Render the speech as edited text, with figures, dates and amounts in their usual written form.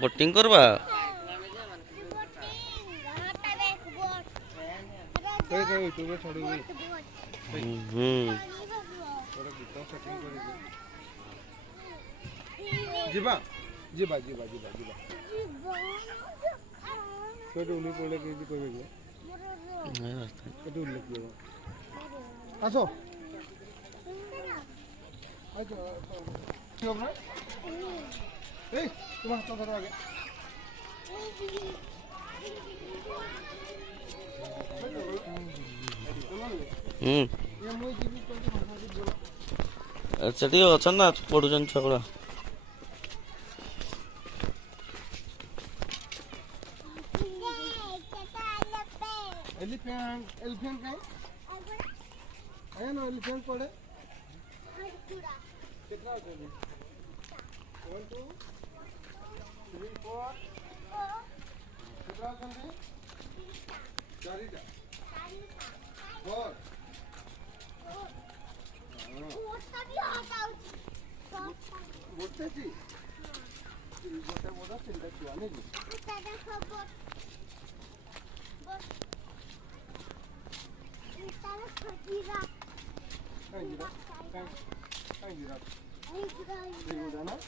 Boating କରବା ଯିବା ଯିବା ଯିବା ଯିବା ଯିବା ସେଠି ଉଲ୍ଲେଖ ପଡ଼ିଲେ କିଛି କହିବେ କି ସେଠି ଉଲ୍ଲେଖ ଯିବ ଆସ এই তোমার হাত ধরো আগে ସେଠି ଅଛନ୍ ନା ପଢୁଛନ୍ତି ଛୁଆ एलिफेंट एलिफेंट का है ना एलिफेंट पड़े कितना होते हैं 1 2 3 4 कितना होते हैं 4 4 गोटे जी गोटे मोदा चिंता किया नहीं जी Kan jirat. Kan jirat. Kan jirat.